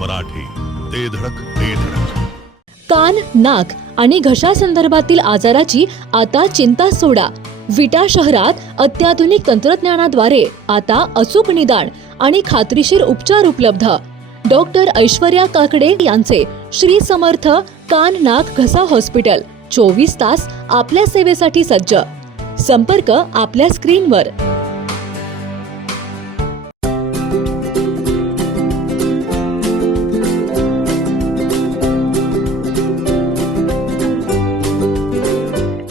मराठी, ते धडक ते धडक. कान, नाक आणि घशा संदर्भातील आजाराची आता चिंता सोडा. विटा शहरात अत्याधुनिक तंत्रज्ञानाद्वारे आता अचूक निदान आणि खात्रीशीर उपचार उपलब्ध. डॉक्टर ऐश्वर्या काकडे यांचे श्री समर्थ कान, नाक, घसा हॉस्पिटल 24 तास आपल्या सेवेसाठी सज्ज. संपर्क आपल्या स्क्रीनवर.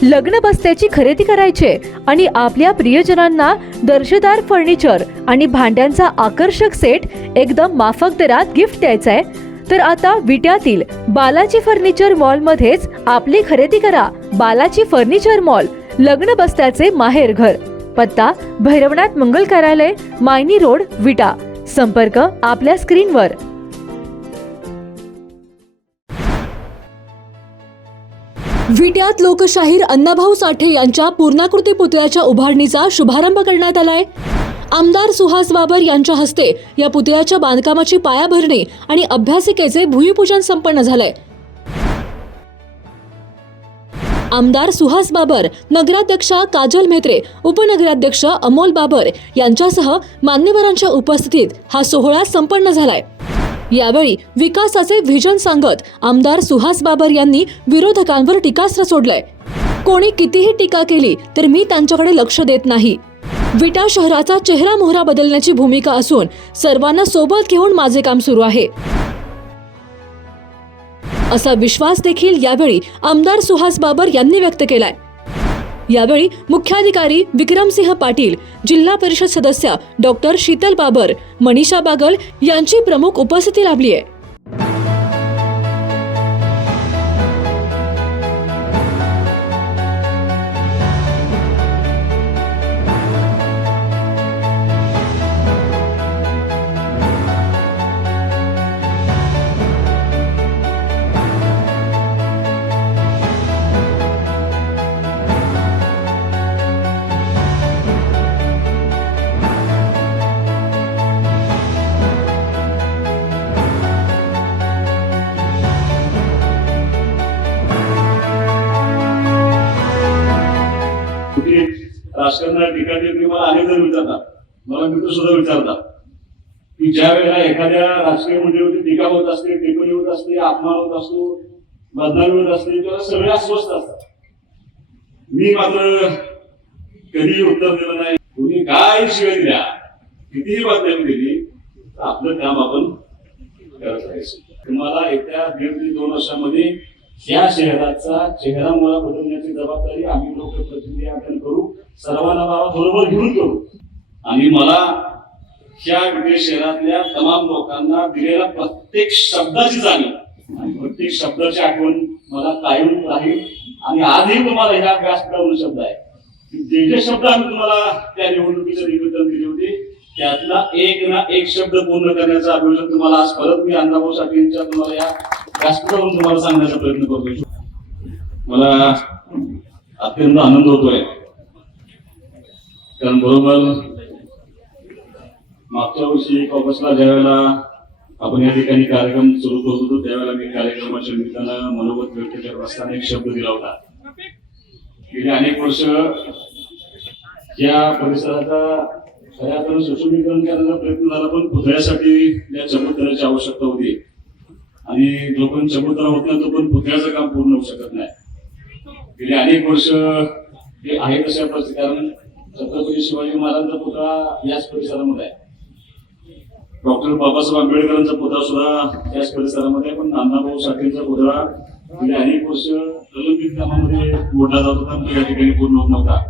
लग्न बस्त्याची खरेदी करायचे आणि आपल्या प्रियजनांना दर्जेदार फर्निचर आणि भांड्यांचा आकर्षक सेट एकदम माफक दरात गिफ्ट द्यायचाय तर आता विट्यातील बालाजी फर्निचर मॉल मध्येच आपली खरेदी करा. बालाजी फर्निचर मॉल, लग्न बस्त्याचे माहेर घर. पत्ता भैरवनाथ मंगल कार्यालय, मायनी रोड, विटा. संपर्क आपल्या स्क्रीनवर. विट्यात लोकशाहीर अण्णाभाऊ साठे यांच्या पूर्णाकृती पुतळ्याच्या उभारणीचा शुभारंभ करण्यात आलाय. आमदार सुहास बाबर यांच्या हस्ते या पुतळ्याच्या बांधकामाची पायाभरणी आणि अभ्यासिकेचे भूमिपूजन संपन्न झालंय. आमदार सुहास बाबर, नगराध्यक्षा काजल म्हेत्रे, उपनगराध्यक्ष अमोल बाबर यांच्यासह मान्यवरांच्या उपस्थितीत हा सोहळा संपन्न झालाय. यावेळी विकासाचे व्हिजन सांगत आमदार सुहास बाबर यांनी विरोधकांवर टीकास्त्र सोडलंय. कोणी कितीही टीका केली तर मी त्यांच्याकडे लक्ष देत नाही. विटा शहराचा चेहरा मोहरा बदलण्याची भूमिका असून सर्वांना सोबत घेऊन माझे काम सुरू आहे, असा विश्वास देखील यावेळी आमदार सुहास बाबर यांनी व्यक्त केलाय. यावेळी मुख्याधिकारी विक्रमसिंह पाटील, जिल्हा परिषद सदस्य डॉक्टर शीतल बाबर, मनीषा बागल यांची प्रमुख उपस्थिती लाभली आहे. राजकारणाला टीका देत मला अनेक जण विचारतात, मला मित्र सुद्धा विचारतात की ज्या वेळेला एखाद्या राजकीय मंडळीवरती टीका होत असते, टिप्पणी होत असते, अपमान होत असतो, बदनामी होत असते, तेव्हा सगळे अस्वस्थ असतात. मी मात्र कधी उत्तर दिलं नाही. कुणी काय शिवाय दिल्या, कितीही बदनामी दिली, आपलं काम आपण करत राहायचं. तुम्हाला येत्या 1.5 ते 2 वर्षामध्ये या शहराचा चेहरा मोहरा बदलण्याची जबाबदारी आम्ही लोकप्रतिनिधी आपण करू. सर्वांना बरोबर घेऊन करू. आणि मला या विदेश शहरातल्या तमाम लोकांना दिलेल्या प्रत्येक शब्दाची जाणीव आणि प्रत्येक शब्दाची आठवण मला कायम राहील. आणि आजही तुम्हाला ह्या व्यासपीठावरून शब्द आहे, जे जे शब्द आम्ही तुम्हाला त्या निवडणुकीच्या निमित्तानं दिले होते त्यातला एक ना एक शब्द पूर्ण करण्याचं अभियान तुम्हाला आज परत मी अण्णाभाऊ साठे यांच्या तुम्हाला या व्यासपीठावरून तुम्हाला सांगण्याचा प्रयत्न करतोय. मला अत्यंत आनंद होतोय, कारण बरोबर मागच्या वर्षी 1 ऑगस्टला ज्यावेळेला आपण या ठिकाणी कार्यक्रम सुरू करत होतो त्यावेळेला मी कार्यक्रमाच्या निमित्तानं मनोगत व्यक्त करत असताना एक शब्द दिला होता. गेली अनेक वर्ष या परिसराचा खऱ्या अर्थानं सुशोभीकरण करण्याचा प्रयत्न झाला, पण पुतळ्यासाठी या चबुतऱ्याची आवश्यकता होती आणि जोपर्यंत चबुतरा होत नाही तोपर्यंत पुतळ्याचं काम पूर्ण होऊ शकत नाही. गेली अनेक वर्ष हे आहे तशा परिस्थिती, कारण छत्रपती शिवाजी महाराजांचा पुतळा याच परिसरामध्ये आहे, डॉक्टर बाबासाहेब आंबेडकरांचा पुतळा सुद्धा याच परिसरामध्ये आहे, पण अण्णाभाऊ साठेंचा पुतळा गेली अनेक वर्ष प्रलंबित कामामध्ये मोडला जात होता, तो या ठिकाणी पूर्ण होत नव्हता.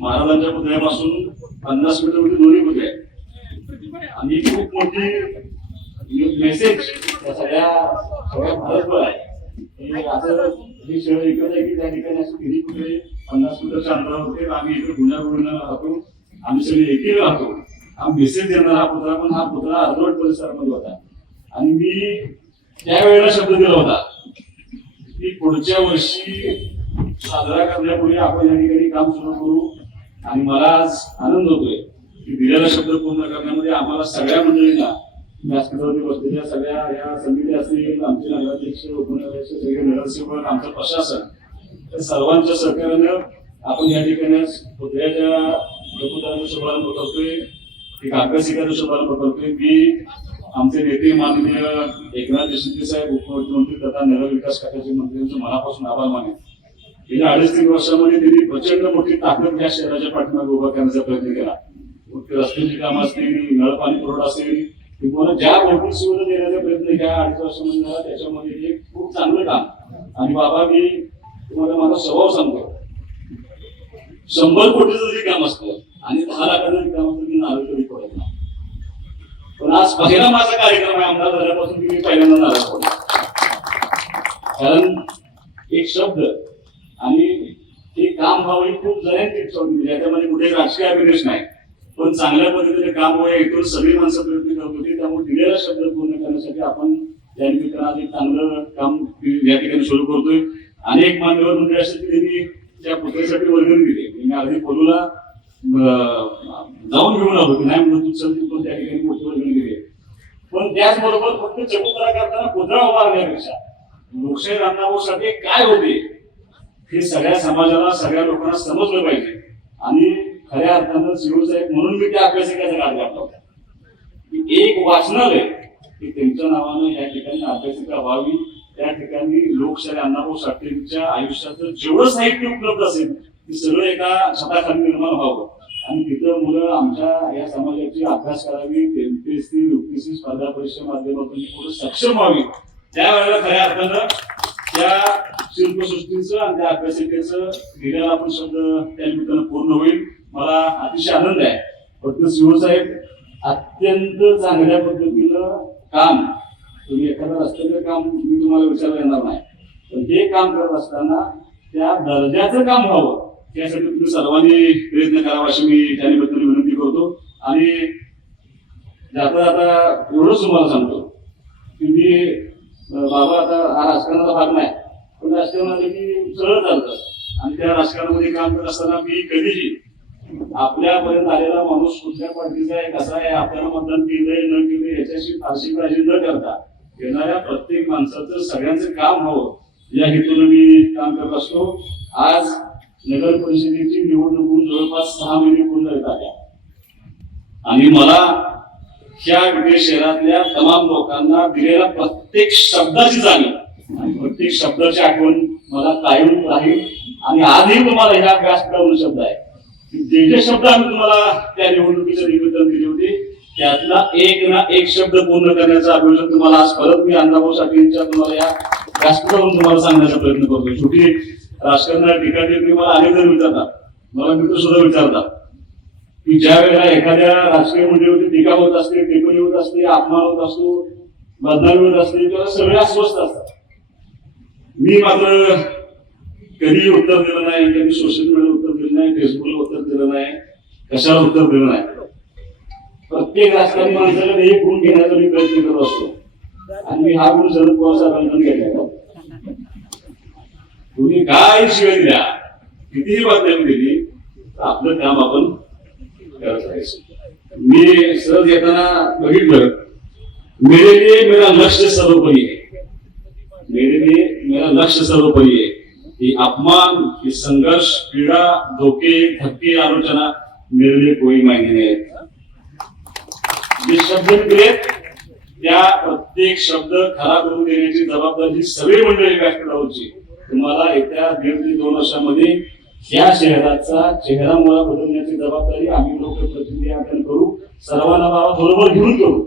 महाराजांच्या पुतळ्यापासून 50 मीटरवरती दोन्ही पुतळे आणि खूप मोठी मेसेज सगळ्या भारतभर आहे. असं हे शहर एकच आहे की त्या ठिकाणी असं किती पुतळे 50 मीटरच्या अंतरावरती आम्ही इकडे गुन्ह्यागोळीला राहतो, आम्ही सगळे एकीने राहतो. हा मेसेज देणारा हा पुतळा, पण हा पुतळा अर्धवट परिसरामध्ये होता. आणि मी त्यावेळेला शब्द दिला होता की पुढच्या वर्षी साजरा करण्यापूर्वी आपण या ठिकाणी काम सुरू करू. आणि मला आज आनंद होतोय की दिलेला शब्द पूर्ण करण्यामध्ये आम्हाला सगळ्या मंडळींना व्यासपीठावरती बसलेल्या सगळ्या या समिती असतील, आमचे नगराध्यक्ष, उपनगराध्यक्ष, सगळे नगरसेवक, आमचं प्रशासन, त्या सर्वांच्या सहकार्यानं आपण या ठिकाणी पुतळ्याच्या लघुदानाचा शुभारंभ करतोय, एक अभ्यासिकाचा शुभारंभ करतोय. मी आमचे नेते माननीय एकनाथ शिंदे साहेब, उपमुख्यमंत्री तथा नगरविकास खात्याचे मंत्र्यांचं मनापासून आभार मानेन. गेल्या 2.5-3 वर्षामध्ये त्यांनी प्रचंड मोठी ताकद या शहराच्या पाठीमागे उभा करण्याचा प्रयत्न केला. मग ते रस्त्याची कामं असतील, नळ पाणी पुरवठा असेल, किंवा ज्या भौतिक सुविधा देण्याचा प्रयत्न ह्या 2.5 वर्षामध्ये झाला, त्याच्यामध्ये एक खूप चांगलं काम. आणि बाबा, मी तुम्हाला माझा स्वभाव सांगतो, 100 कोटीचं जरी काम असतं आणि 10 लाखाचं जरी काम असतं, मी नाराज कधी पडत नाही. पण आज पहिला माझा कार्यक्रम आहे आमदार झाल्यापासून की मी पहिल्यांदा नाराज पडलो. कारण एक शब्द आणि ते काम व्हावं ही खूप जणांची इच्छा होती. याच्यामध्ये कुठे राजकीय अभिनेश नाही, पण चांगल्या पद्धतीने काम व्हावं इथून सगळी माणसं प्रयत्न करत होती. त्यामुळे दिलेला शब्द पूर्ण करण्यासाठी आपण या निमित्तानं आज एक चांगलं काम या ठिकाणी सुरू करतोय. अनेक मान्यवर मंडळी असे की त्यांनी त्या पुतळ्यासाठी वर्गणी दिली. मी अगदी पोलूला जाऊन घेऊन आलो की नाही म्हणून पण त्या ठिकाणी मोठी वर्गणी दिली. पण त्याचबरोबर फक्त चबुतरा करताना पुतळा उभारण्यापेक्षा लोकशाही रामनाभाऊसाठी काय होते हे सगळ्या समाजाला, सगळ्या लोकांना समजलं पाहिजे. आणि खऱ्या अर्थानं शिवसाहेब म्हणून मी त्या अभ्यासिकेचा काढ घातला होता की एक वाचनालय की त्यांच्या नावानं या ठिकाणी अभ्यासिका व्हावी. त्या ठिकाणी लोकशाही अण्णाभाऊ साठेंच्या आयुष्याचं जेवढं साहित्य उपलब्ध असेल ते सगळं एका छताखाली निर्माण व्हावं आणि तिथं मुलं आमच्या या समाजाची अभ्यास करावी, एमपीएससी, यूपीएससी स्पर्धा परीक्षा माध्यमातून पुढे सक्षम व्हावी. त्यावेळेला खऱ्या अर्थानं त्या शिल्पसृष्टीचं आणि त्या अभ्यासिकेचं दिलेला आपण शब्द त्या निमित्तानं पूर्ण होईल. मला अतिशय आनंद आहे. फक्त शिवसाहेब अत्यंत चांगल्या पद्धतीनं काम, तुम्ही एखादं रस्त्याचं काम मी तुम्हाला विचारलं येणार नाही, पण हे काम करत असताना त्या दर्जाचं काम व्हावं यासाठी तुम्ही सर्वांनी प्रयत्न करावा अशी मी त्या निमित्ताने विनंती करतो. आणि जाता जाता एवढंच तुम्हाला सांगतो की मी बाबा, आता हा राजकारणाचा भाग नाही, पण राजकारणाला की सरळ चालतं. आणि त्या राजकारणामध्ये काम करत असताना मी कधीही आपल्यापर्यंत आलेला माणूस कुठल्या पार्टीचा आहे, कसा आहे, आपल्याला मतदान केलंय न केलंय याच्याशी फारशी काळजी न करता येणाऱ्या प्रत्येक माणसाचं सगळ्यांचं काम व्हावं या हेतून मी काम करत असतो. आज नगर परिषदेची निवडणूक होऊन जवळपास 6 महिने पूर्ण झाले आहे आणि मला ह्या विदेश शहरातल्या तमाम लोकांना दिलेल्या प्रत्येक शब्दाची जाणीव आणि प्रत्येक शब्दाची आठवण मला कायम राहील. आणि आजही तुम्हाला ह्या व्यासपीठावरून शब्द आहे की जे शब्द आम्ही तुम्हाला त्या निवडणुकीच्या निमित्तानं दिले होते त्यातला एक ना एक शब्द पूर्ण करण्याचं अभियोजन तुम्हाला आज परत मी अण्णाभाऊ साठेंच्या तुम्हाला या व्यासपीठावरून तुम्हाला सांगण्याचा प्रयत्न करतो. शेवटी राजकारणाला टीका देत मला अनेक जण विचारतात, मला मित्र सुद्धा विचारतात की ज्या वेळेला एखाद्या राजकीय मंडळीवरती टीका होत असते, टिप्पणी होत असते, अपमान होत असतो, बदनामी होत असते, तेव्हा सगळे अस्वस्थ असतात. मी मात्र कधी उत्तर दिलं नाही, कधी सोशल मीडियाला उत्तर दिलं नाही, फेसबुकला उत्तर दिलं नाही, कशाला उत्तर दिलं नाही. प्रत्येक राजकारणी माणसाला एक गुण घेण्याचा मी प्रयत्न करत असतो आणि मी हा गुण शरद पवार साहेबांकडून घेतला. तुम्ही काय शिवाय दिल्या, कितीही बातम्या दिली, आपलं काम आपण करत राहायचं. मी सहज येताना बघितलं, मेरे लिए मेरा लक्ष्य सर्वोपरि है, मेरे लिए मेरा लक्ष्य सर्वोपरि है. ये अपमान, ये संघर्ष, पीड़ा, धोखे, धक्के, आलोचना मेरे लिए कोई मायने नहीं है. जे शब्द दिले त्या प्रत्येक शब्द खरा करून देण्याची जबाबदारी ही सगळी मंडळी व्यासपीठावरची. तुम्हाला येत्या 1.5 ते 2 वर्षामध्ये या शहराचा चेहरामोहरा बदलण्याची जबाबदारी आम्ही लोकप्रतिनिधी आपण करू. सर्वांना बरोबर घेऊन करू.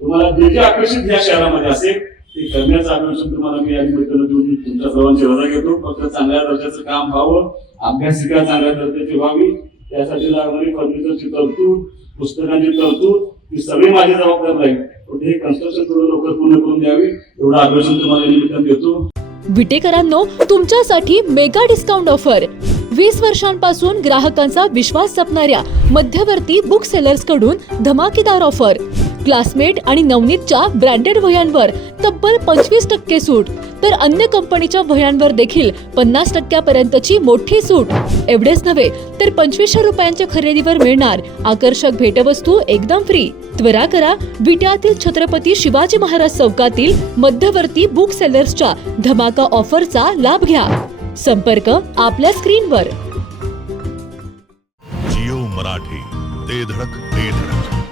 तुम्हाला जे जे अपेक्षित या शहरामध्ये असेल ते करण्याचं आयोजन तुम्हाला मी या निमित्तानं देऊन तुमच्या सर्वांची रजा घेतो. फक्त चांगल्या दर्जाचं काम व्हावं, अभ्यासिका चांगल्या दर्जाची व्हावी, त्यासाठी लागणारी फर्निचरची तरतूद, पुस्तकांची तरतूद ही सगळी माझी जबाबदारी राहील. हे कन्स्ट्रक्शन थोडं लवकर पूर्ण करून द्यावी एवढं आयोजन तुम्हाला या निमित्तानं देतो. विटेकरांनो, तुमच्यासाठी मेगा डिस्काउंट ऑफर. 20 वर्षांपासून ग्राहकांचा विश्वास जपणाऱ्या मध्यवर्ती बुक सेलर्स कडून धमाकेदार ऑफर. क्लासमेट आणि नवनीतच्या ब्रँडेड वह्यांवर तब्बल 25% सूट, तर अन्य कंपनीच्या वह्यांवर देखील 50% पर्यंतची मोठी सूट. एवढेच नव्हे तर 2500 रुपयांच्या खरेदीवर मिळणार आकर्षक भेटवस्तू एकदम फ्री. त्वरा करा, विट्यातील छत्रपती शिवाजी महाराज चौकातील मध्यवर्ती बुक सेलर्सच्या धमाका ऑफरचा लाभ घ्या. संपर्क आपल्या स्क्रीनवर. जिओ मराठी, ते धडक ते धडक.